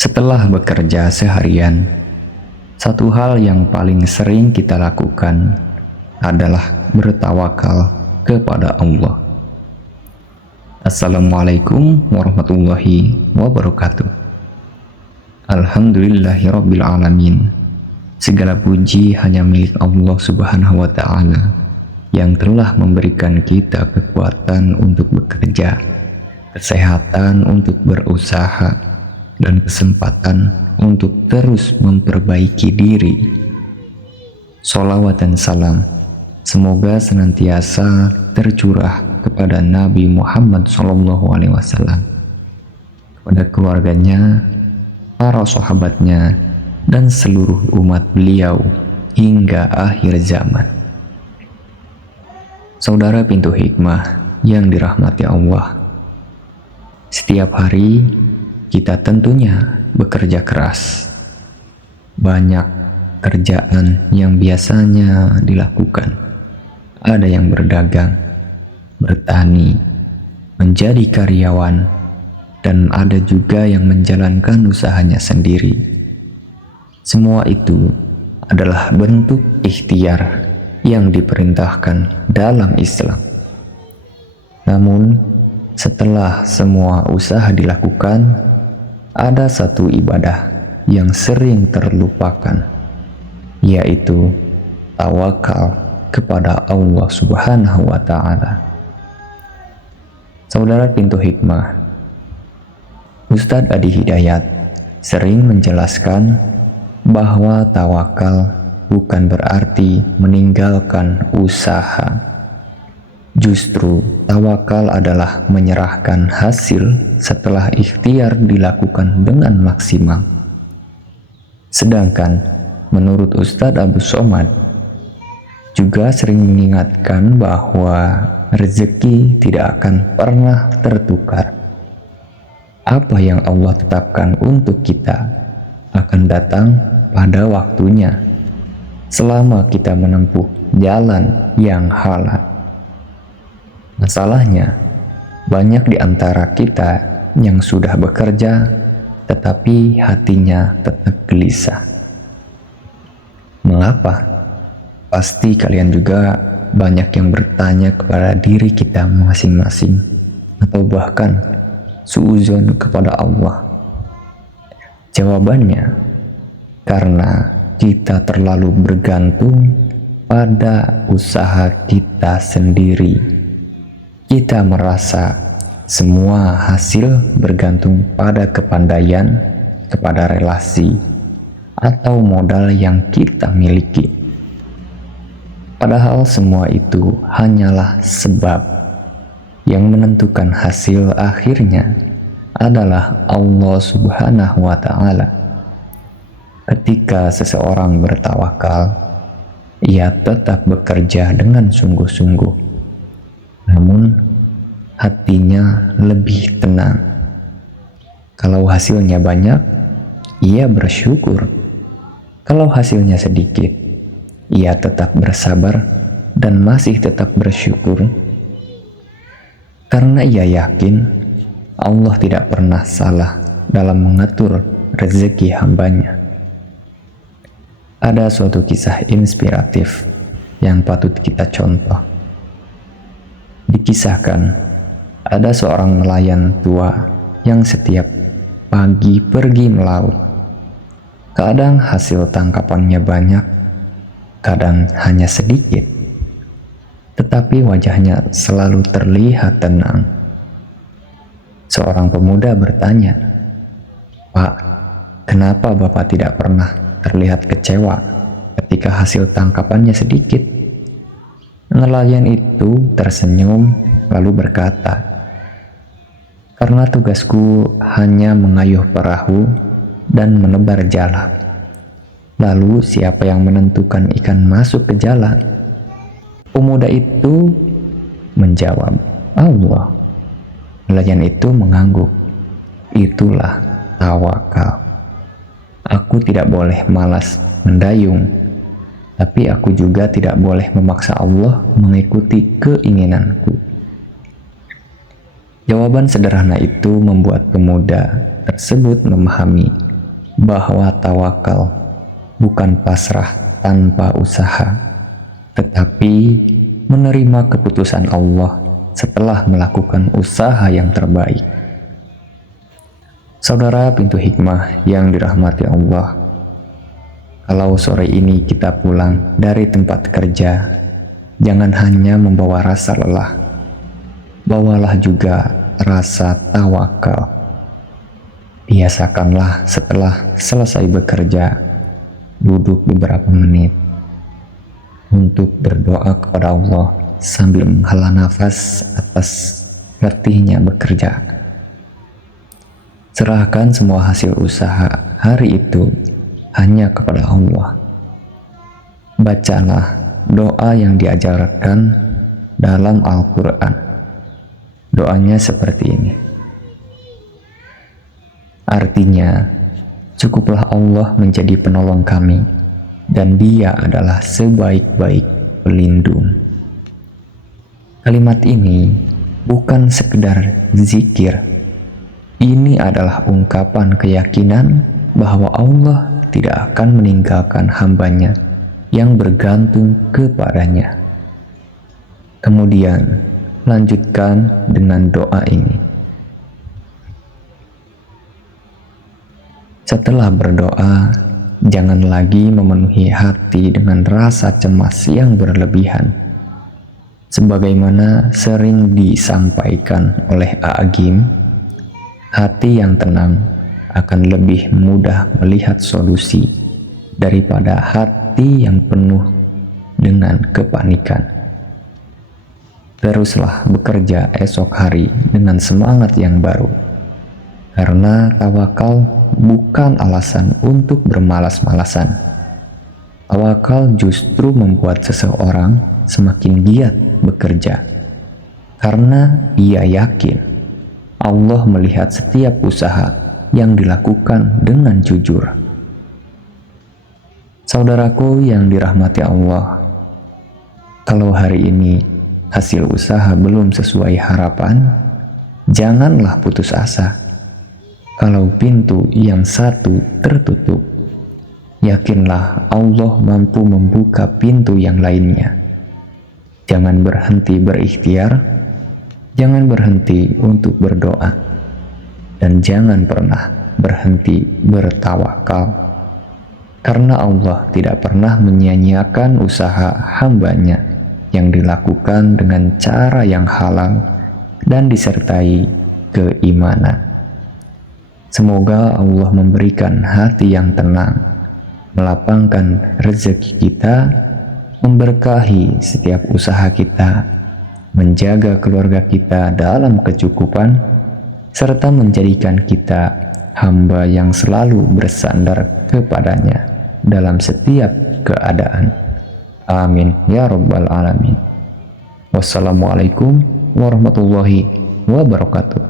Setelah bekerja seharian, satu hal yang paling sering kita lakukan adalah bertawakal kepada Allah. Assalamualaikum warahmatullahi wabarakatuh. Alhamdulillahirabbil alamin. Segala puji hanya milik Allah Subhanahu wa taala yang telah memberikan kita kekuatan untuk bekerja, kesehatan untuk berusaha, dan kesempatan untuk terus memperbaiki diri. Sholawat dan salam semoga senantiasa tercurah kepada Nabi Muhammad SAW, kepada keluarganya, para sahabatnya, dan seluruh umat beliau hingga akhir zaman. Saudara pintu hikmah yang dirahmati Allah, setiap hari kita tentunya bekerja keras. Banyak kerjaan yang biasanya dilakukan. Ada yang berdagang, bertani, menjadi karyawan, dan ada juga yang menjalankan usahanya sendiri. Semua itu adalah bentuk ikhtiar yang diperintahkan dalam Islam. Namun, setelah semua usaha dilakukan, ada satu ibadah yang sering terlupakan, yaitu tawakal kepada Allah Subhanahu wa taala. Saudara pintu hikmah, Ustadz Adi Hidayat sering menjelaskan bahwa tawakal bukan berarti meninggalkan usaha. Justru tawakal adalah menyerahkan hasil setelah ikhtiar dilakukan dengan maksimal. Sedangkan menurut Ustadz Abu Somad juga sering mengingatkan bahwa rezeki tidak akan pernah tertukar. Apa yang Allah tetapkan untuk kita akan datang pada waktunya, selama kita menempuh jalan yang halal. Masalahnya, banyak di antara kita yang sudah bekerja, tetapi hatinya tetap gelisah. Mengapa? Pasti kalian juga banyak yang bertanya kepada diri kita masing-masing, atau bahkan suuzon kepada Allah. Jawabannya, karena kita terlalu bergantung pada usaha kita sendiri. Kita merasa semua hasil bergantung pada kepandaian, kepada relasi, atau modal yang kita miliki. Padahal semua itu hanyalah sebab. Yang menentukan hasil akhirnya adalah Allah Subhanahu wa ta'ala. Ketika seseorang bertawakal, ia tetap bekerja dengan sungguh-sungguh. Namun, hatinya lebih tenang. Kalau hasilnya banyak, ia bersyukur. Kalau hasilnya sedikit, ia tetap bersabar dan masih tetap bersyukur. Karena ia yakin Allah tidak pernah salah dalam mengatur rezeki hambanya. Ada suatu kisah inspiratif yang patut kita contoh. Dikisahkan, ada seorang nelayan tua yang setiap pagi pergi melaut. Kadang hasil tangkapannya banyak, kadang hanya sedikit. Tetapi wajahnya selalu terlihat tenang. Seorang pemuda bertanya, "Pak, kenapa Bapak tidak pernah terlihat kecewa ketika hasil tangkapannya sedikit?" Nelayan itu tersenyum lalu berkata, "Karena tugasku hanya mengayuh perahu dan menebar jala. Lalu siapa yang menentukan ikan masuk ke jala?" Pemuda itu menjawab, "Allah." Nelayan itu mengangguk. Itulah tawakal. Aku tidak boleh malas mendayung, tapi aku juga tidak boleh memaksa Allah mengikuti keinginanku. Jawaban sederhana itu membuat pemuda tersebut memahami bahwa tawakal bukan pasrah tanpa usaha, tetapi menerima keputusan Allah setelah melakukan usaha yang terbaik. Saudara pintu hikmah yang dirahmati Allah, kalau sore ini kita pulang dari tempat kerja, jangan hanya membawa rasa lelah, bawalah juga rasa tawakal. Biasakanlah setelah selesai bekerja, duduk beberapa menit untuk berdoa kepada Allah sambil menghela nafas atas letihnya bekerja. Serahkan semua hasil usaha hari itu hanya kepada Allah. Bacalah doa yang diajarkan dalam Al-Quran. Doanya seperti ini. Artinya, cukuplah Allah menjadi penolong kami, dan Dia adalah sebaik-baik pelindung. Kalimat ini bukan sekedar zikir. Ini adalah ungkapan keyakinan bahwa Allah tidak akan meninggalkan hambanya yang bergantung kepadanya. Kemudian, lanjutkan dengan doa ini. Setelah berdoa, jangan lagi memenuhi hati dengan rasa cemas yang berlebihan. Sebagaimana sering disampaikan oleh A'agim, hati yang tenang akan lebih mudah melihat solusi daripada hati yang penuh dengan kepanikan. Teruslah bekerja esok hari dengan semangat yang baru, karena tawakal bukan alasan untuk bermalas-malasan. Tawakal justru membuat seseorang semakin giat bekerja, karena ia yakin Allah melihat setiap usaha yang dilakukan dengan jujur. Saudaraku yang dirahmati Allah, kalau hari ini hasil usaha belum sesuai harapan, janganlah putus asa. Kalau pintu yang satu tertutup, yakinlah Allah mampu membuka pintu yang lainnya. Jangan berhenti berikhtiar, jangan berhenti untuk berdoa, dan jangan pernah berhenti bertawakal, karena Allah tidak pernah menyia-nyiakan usaha hambanya yang dilakukan dengan cara yang halal dan disertai keimanan. Semoga Allah memberikan hati yang tenang, melapangkan rezeki kita, memberkahi setiap usaha kita, menjaga keluarga kita dalam kecukupan, serta menjadikan kita hamba yang selalu bersandar kepadanya dalam setiap keadaan. Amin ya rabbal alamin. Wassalamualaikum warahmatullahi wabarakatuh.